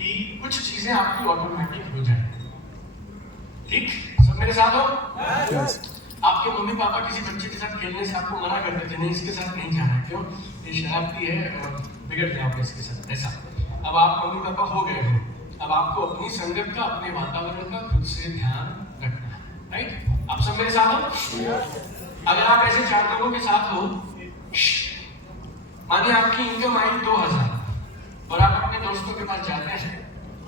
कि कुछ चीजें आपकी ऑटोमेटिक हो जाए। ठीक, सब मेरे साथ हो? Yes. आपके मम्मी पापा किसी बच्चे के साथ खेलने से आपको मना करते थे, नहीं इसके साथ नहीं जाना, क्यों? ये शरारती है और बिगड़ जाओगे इसके साथ, ऐसा। अब आप मम्मी पापा हो गए हो, अब आपको अपनी संगत का, अपने वातावरण का खुद से ध्यान रखना है, राइट? आप सब मेरे साथ हो? अगर आप ऐसे 4 लोगों के साथ हो, मानिए आपकी इनकम आई 2000 और आप अपने दोस्तों के पास जाते हैं,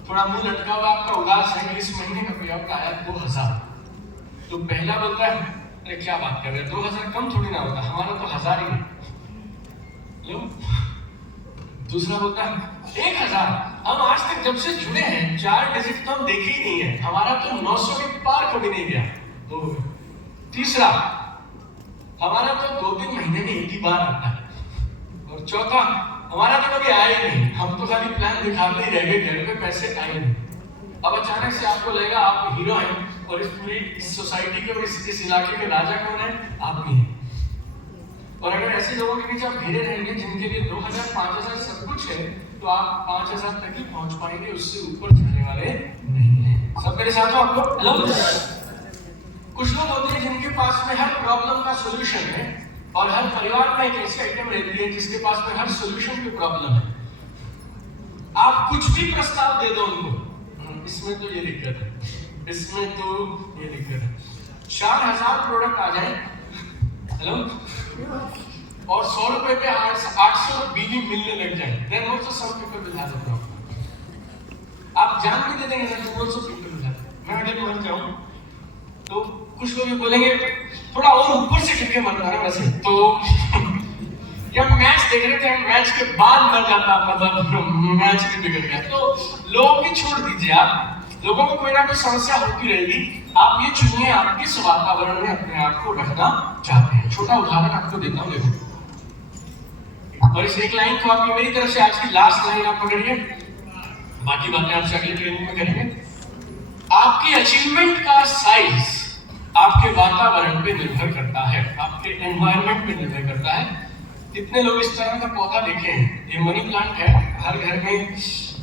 थोड़ा मुंह लटका हुआ आपका उदास है कि इस महीने का पे आउट आया 2000, तो पहला बोलता है अरे क्या बात कर रहे हैं, 2000 कम थोड़ी ना होता, हमारा तो 1000 ही है। दूसरा बोलता है 1000, हम आज तक जब से जुड़े हैं 4 डिजिट तो हम देखे ही नहीं है, हमारा तो 900 के पार कभी नहीं गया। तो तीसरा, हमारा तो 2-3 महीने में एक ही बार आता है। और चौथा, हमारा तो कभी आया ही नहीं, हम तो खाली प्लान दिखाते ही रह गए, घर पे पैसे आए नहीं। अब अचानक से आपको लगेगा आप हीरो हैं और इस पूरी सोसाइटी के और इस इलाके के राजा कौन है? आप ही हैं। और अगर ऐसे लोगों के बीच आप घिरे रहेंगे जिनके लिए 2000 5000 सब कुछ है, तो आप 5000 तक ही पहुंच पाएंगे, उससे ऊपर जाने वाले नहीं हैं। सब मेरे साथ हो आप लोग? हेलो। कुछ लोग होते हैं जिनके पास में हर प्रॉब्लम का सॉल्यूशन है, और हर परिवार में एक ऐसी आइटम रहती है जिसके पास में हर सॉल्यूशन की प्रॉब्लम है। आप कुछ भी प्रस्ताव दे दो उनको, इसमें तो ये दिक्कत है, इसमें तो ये दिक्कत है, 4000 प्रोडक्ट आ जाए, हेलो, और 100 रुपए पे 800 बिल मिलने लग जाए, then also some people will have a problem। आप जान भी दे देंगे ना, तो also people will have। मैं अगर मर जाऊं तो कुछ लोग बोलेंगे थोड़ा और ऊपर से गिर के मरना है वैसे तो जब मैच देख रहे थे, मैच के बाद मर जाता, मतलब मैच भी बिगड़ गया, तो लोगों की छोड़ दीजिए। आप लोगों को कोई ना कोई समस्या होती रहेगी, आप ये चुनिए आप किस वातावरण में अपने आप को रखना चाहते हैं। छोटा उदाहरण आपको देता हूँ, देखो, और इस एक लाइन को आपकी मेरी तरफ से आज की लास्ट लाइन आप पकड़िए, बाकी बातें आपसे अगली ट्रेनिंग में करेंगे। आपकी अचीवमेंट का साइज आपके वातावरण पे निर्भर करता है, आपके एनवायरनमेंट पे निर्भर करता है। कितने लोग इस तरह का पौधा देखे हैं? ये मनी प्लांट है, हर घर में,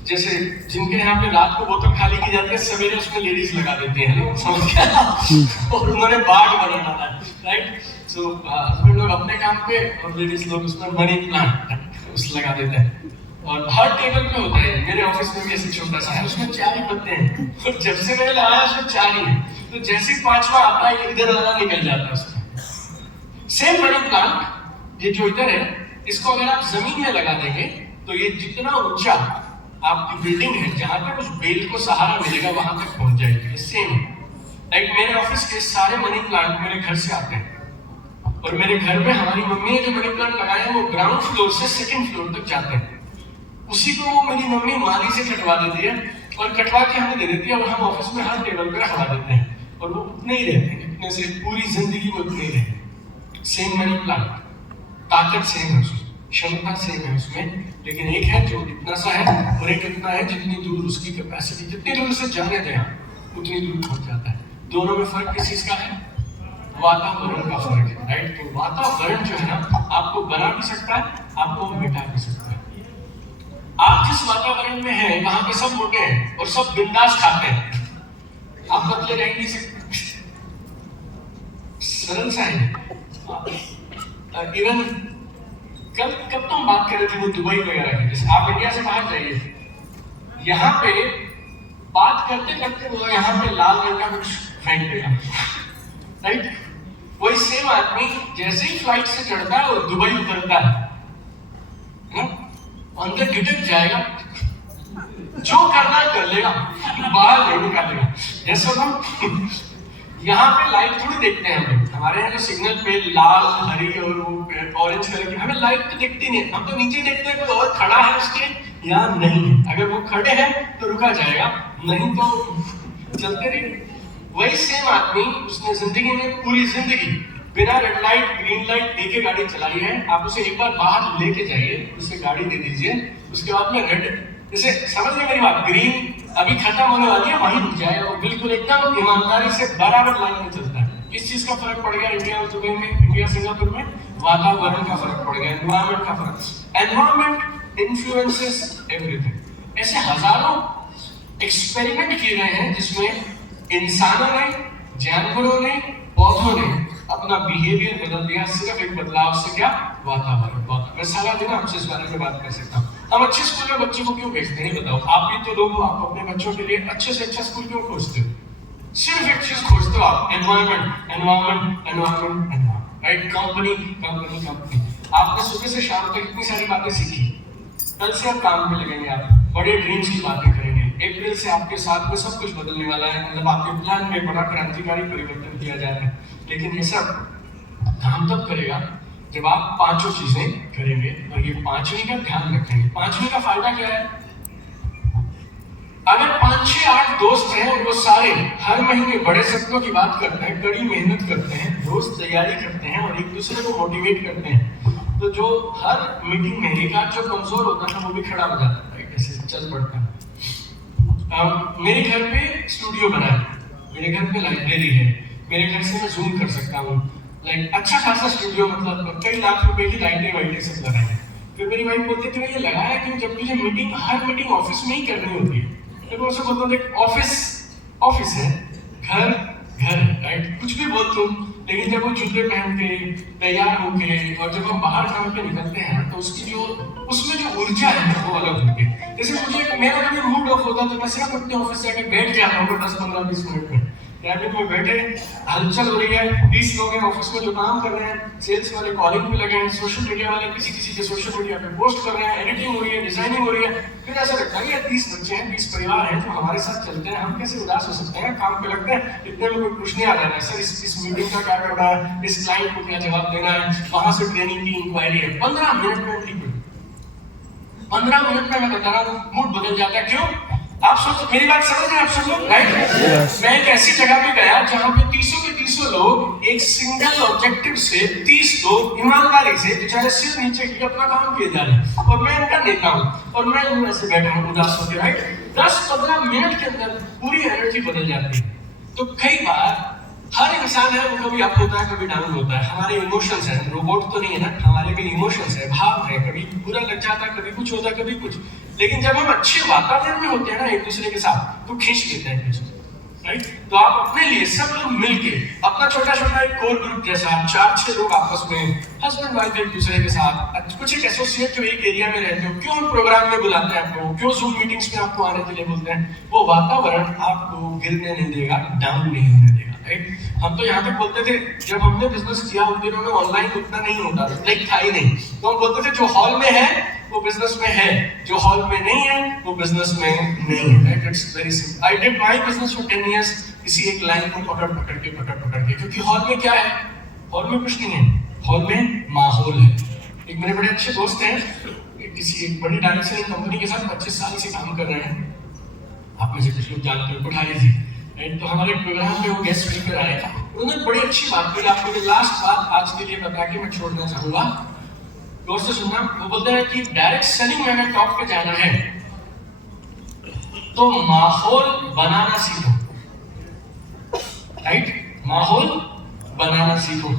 जैसे जिनके यहाँ पे रात को बोतल खाली की जाती है, सवेरे उसमें लेडीज लगा देती हैं, समझ गया? और उन्होंने बाग बनाना था, राइट? सो हस्बैंड लोग अपने काम पे और लेडीज लोग उसमें मनी प्लांट उस लगा देते हैं, और हर टेबल पे होता है। मेरे ऑफिस में भी ऐसे छोटा सा है, उसमें 4 ही पत्ते हैं, और जब से मैंने लगाया उसमें 4 ही है, तो जैसे 5वां आता है इधर वाला निकल जाता है उसमें। सेम मनी प्लांट ये जो इधर है, इसको अगर आप जमीन में लगा देंगे तो ये जितना ऊंचा आपकी बिल्डिंग है, जहां तक उस बेल को सहारा मिलेगा वहां तक पहुंच जाएगी। सेम लाइक मेरे ऑफिस के सारे मनी प्लांट मेरे घर से आते हैं, और मेरे घर में हमारी मम्मी ने जो मनी प्लांट लगाए हैं वो ग्राउंड फ्लोर से 2nd फ्लोर तक जाते हैं। उसी को वो मेरी मम्मी माली से कटवा देती है और कटवा के हमें दे देती है, और हम ऑफिस में हर टेबल पे रखवा देते हैं, और वो उतने ही रहते हैं, इतने से पूरी जिंदगी वो उतने ही रहते। सेम मनी प्लांट, ताकत सेम है उसमें, क्षमता सेम है उसमें, लेकिन एक है जो इतना सा है और एक इतना है जितनी दूर उसकी कैपेसिटी, जितनी दूर से जाने दें उतनी दूर पहुंच जाता है। दोनों में फर्क किस चीज का है? वातावरण का फर्क है, राइट? तो वातावरण जो है ना, आपको बना भी सकता है, आपको मिटा भी सकता है। आप जिस वातावरण में हैं वहां पे सब मोटे हैं और सब बिंदास खाते हैं, आप पतले रह नहीं सकते, सरल सा है। इवन कब तो हम बात कर रहे थे वो दुबई वगैरह की, जैसे आप इंडिया से बाहर जाइए, यहाँ पे बात करते करते वो यहाँ पे लाल रंग का कुछ फेंक देगा, राइट? वही सेम आदमी जैसे ही फ्लाइट से चढ़ता है और दुबई उतरता है, अंदर गिटक जाएगा, जो करना है कर लेगा, बाहर नहीं निकालेगा। जैसे हम यहाँ पे लाइट थोड़ी देखते हैं, हमारे यहाँ जो सिग्नल पे लाल, हरी और ऑरेंज कलर की हमें लाइट तो दिखती नहीं, हम तो नीचे देखते हैं कोई और खड़ा है उसके यहाँ नहीं है, अगर वो खड़े हैं तो रुका जाएगा, नहीं तो चलते रहेंगे। वही सेम आदमी उसने जिंदगी में पूरी जिंदगी बिना रेड लाइट ग्रीन लाइट देखे गाड़ी चलाई है, आप उसे एक बार बाहर लेके जाइए, उसे गाड़ी दे दीजिए, उसके बाद में रेड, जैसे समझ गए मेरी बात, ग्रीन अभी खत्म होने वाली है वहीं रुक जाए, और बिल्कुल एकदम ईमानदारी से बराबर लाइन में चलता है। किस चीज का फर्क पड़ गया इंडिया और दुबई में, इंडिया सिंगापुर में? वातावरण का फर्क पड़ गया, एनवायरमेंट का फर्क। Environment influences everything. ऐसे हजारों एक्सपेरिमेंट किए गए हैं जिसमें इंसानों ने, जानवरों ने, पौधों ने अपना बिहेवियर बदल दिया सिर्फ एक बदलाव से। क्या? वातावरण। मैं सारा दिन आपसे इस बारे में बात कर सकता हूँ। हम अच्छे स्कूल में बच्चे को क्यों भेजते हैं बताओ? आप भी तो लोग हो, आप अपने बच्चों के लिए अच्छे से अच्छा स्कूल क्यों खोजते हो? सिर्फ एक चीज खोजते हो आप, environment environment environment environment, right? Company company company. आपने सुबह से शाम तक इतनी सारी बातें सीखी, कल से आप काम में लगेंगे, आप बड़े ड्रीम्स की बातें करेंगे। अप्रैल से आपके साथ में सब कुछ बदलने वाला है, मतलब आपके प्लान में बड़ा क्रांतिकारी परिवर्तन किया जा रहा है। लेकिन ये सब काम तब करेगा जब आप पांचों चीजें करेंगे, और ये पांचवी का ध्यान रखेंगे। पांचवी का फायदा क्या है? अगर 5, 6, 8 दोस्त हैं और वो सारे हर महीने बड़े सपनों की बात करते हैं, कड़ी मेहनत करते हैं, रोज तैयारी करते हैं और एक दूसरे को मोटिवेट करते हैं, तो जो हर मीटिंग में एक आध जो कमजोर होता है वो भी खड़ा हो जाता है, ऐसे चल पड़ता है। मेरे घर पे स्टूडियो बना है, मेरे घर पे लाइब्रेरी है, मेरे घर से मैं जूम कर सकता हूँ, लाइक अच्छा खासा स्टूडियो, मतलब कई लाख रुपए की लाइटें वाइटें सब लगाए हैं। फिर मेरी वाइफ बोलती थी ये लगाया क्यों, जब तुझे मीटिंग हर मीटिंग ऑफिस में ही करनी होती है। तो मैं उसे बोलता हूँ ऑफिस ऑफिस है, घर घर है, राइट? कुछ भी बोल तुम, लेकिन जब वो जूते पहन के तैयार होके और जब हम बाहर काम पे निकलते हैं तो उसकी जो उसमें जो ऊर्जा है वो अलग होती है। जैसे मुझे मेरा कभी मूड ऑफ होता तो मैं सिर्फ अपने ऑफिस जाकर बैठ जाता हूँ 10, 15, 20 मिनट में। कैबिन में बैठे, हलचल हो रही है, 20 लोग हैं ऑफिस में जो काम कर रहे हैं, सेल्स वाले कॉलिंग पे लगे हैं, सोशल मीडिया वाले किसी किसी के सोशल मीडिया पे पोस्ट कर रहे हैं, एडिटिंग हो रही है, डिजाइनिंग हो रही है। फिर ऐसा लगता है 30 बच्चे हैं, 20 परिवार हैं जो हमारे साथ चलते हैं, हम कैसे उदास हो सकते हैं? काम पे लगते हैं, इतने में कोई पूछने आ रहा है सर इस मीटिंग का क्या करना है, इस क्लाइंट को क्या जवाब देना है, वहां से ट्रेनिंग की इंक्वायरी है। 15 मिनट में ठीक है, 15 मिनट में मैं बता रहा हूँ मूड बदल जाता है। क्यों? आप सोचो, मेरी बात समझ रहे हैं आप सब लोग, राइट? मैं एक ऐसी जगह पे गया जहां पे 300 लोग एक सिंगल ऑब्जेक्टिव से 30 लोग ईमानदारी से बेचारे सिर नीचे किए अपना काम किए जा रहे हैं, और मैं इनका नेता हूं और मैं उनमें से बैठा हूं उदास होकर, राइट? 10-15 मिनट के अंदर पूरी एनर्जी बदल जाती है। तो कई बार हर इंसान है, वो कभी अप होता है, कभी डाउन होता है। हमारे इमोशंस हैं, रोबोट तो नहीं है ना, हमारे भी इमोशंस है, भाव है, कभी बुरा लग जाता है, कभी कुछ होता है, कभी कुछ। लेकिन जब हम अच्छे वातावरण में होते हैं ना एक दूसरे के साथ, तो खींच लेते हैं कुछ, राइट? तो आप अपने लिए सब लोग मिलके अपना छोटा छोटा एक कोर ग्रुप जैसा 4-6 लोग आपस में, हस्बैंड वाइफ एक दूसरे के साथ, कुछ एक एसोसिएट जो एक एरिया में रहते हो, क्यों हम प्रोग्राम में बुलाते हैं आपको, क्यों जूम मीटिंग्स में आपको आने के लिए बोलते हैं, वो वातावरण आपको गिरने नहीं देगा, डाउन नहीं होने देगा, राइट? हम तो यहाँ तक बोलते थे, जब हमने बिजनेस किया उन दिनों में ऑनलाइन उतना नहीं होता, लाइक था ही नहीं, तो हम बोलते थे जो हॉल में है वो बिजनेस में है, जो हॉल में नहीं है वो बिजनेस में नहीं है, right? It's very simple. I did my business for 10 years इसी एक लाइन को पकड़ पकड़ के, क्योंकि हॉल में क्या है? हॉल में कुछ नहीं है, हॉल में माहौल है। एक मेरे बड़े अच्छे दोस्त हैं, किसी एक बड़ी डायरेक्शन कंपनी के साथ 25 साल से काम कर रहे हैं, आप में से कुछ लोग जानते हो, कोठारी जी, राइट? तो हमारे प्रोग्राम में वो गेस्ट स्पीकर आए, उन्होंने बड़ी अच्छी बात की। आपको ये लास्ट बात आज के लिए बता के मैं छोड़ना चाहूंगा, गौर से सुनना। वो बोलते हैं कि डायरेक्ट सेलिंग में अगर टॉप पे जाना है तो माहौल बनाना सीखो, राइट? माहौल बनाना सीखो,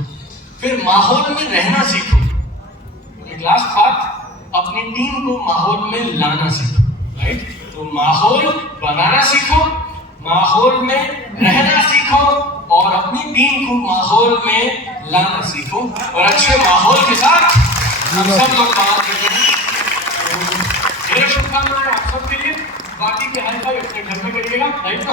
फिर माहौल में रहना सीखो। एक लास्ट बात, अपनी टीम को माहौल में लाना सीखो, राइट? तो माहौल बनाना सीखो, माहौल में रहना सीखो और अपनी टीम को माहौल में लाना सीखो, और अच्छे माहौल के साथ हम सब लोग काम करते हैं। मेरा शुभकामनाएं आप सबके लिए। बाकी के हाई फाई अपने घर में करिएगा, राइट? तो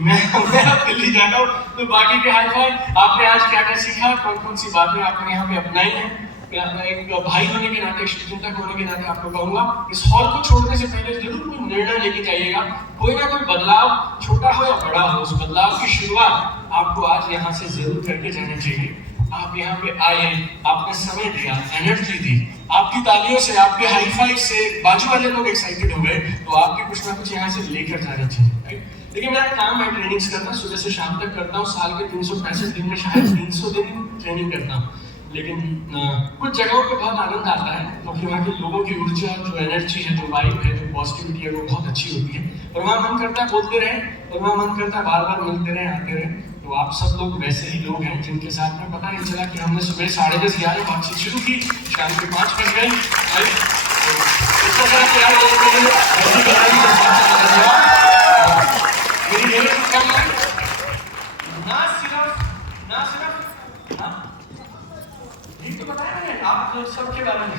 मैं अब दिल्ली जाता हूँ, तो बाकी के हाई फाई आपने आज क्या क्या सीखा, कौन कौन सी बातें आपने यहाँ पे अपनाई हैं। एक भाई होने के नाते, एक चिंतक होने के नाते आपको कहूंगा, इस हॉल को छोड़ने से पहले जरूर कोई निर्णय लेके जाइएगा, कोई ना कोई बदलाव, छोटा हो या बड़ा हो, उस बदलाव की शुरुआत आपको आज यहाँ से जरूर करके जाना चाहिए। आप यहाँ पे आए, आपने समय दिया, एनर्जी दी, आपकी तालियों से, आपके हाई फाइव से बाजू वाले लोग एक्साइटेड हो गए, तो आपके कुछ ना कुछ यहाँ से लेकर जाना चाहिए, राइट? लेकिन मेरा काम है ट्रेनिंग्स करना, सुबह से शाम तक करता हूँ, साल के 365 दिन में शायद 300 दिन ट्रेनिंग करता हूँ। लेकिन कुछ जगहों पे बहुत आनंद आता है, क्योंकि वहाँ के लोगों की ऊर्जा, जो एनर्जी है, जो वाइब है, जो पॉजिटिविटी है, वो बहुत अच्छी होती है, और वहाँ मन करता है बोलते रहे, और वहाँ मन करता है बार बार मिलते रहे, आते रहे। तो आप सब लोग वैसे ही लोग हैं जिनके साथ में पता नहीं चला कि हमने सुबह 10:30-11 बातचीत शुरू की, शाम के 5 बज गए, इतना सारा प्यार ना सिर्फ हाँ, ये तो बताया मैंने आप लोग सबके बारे में।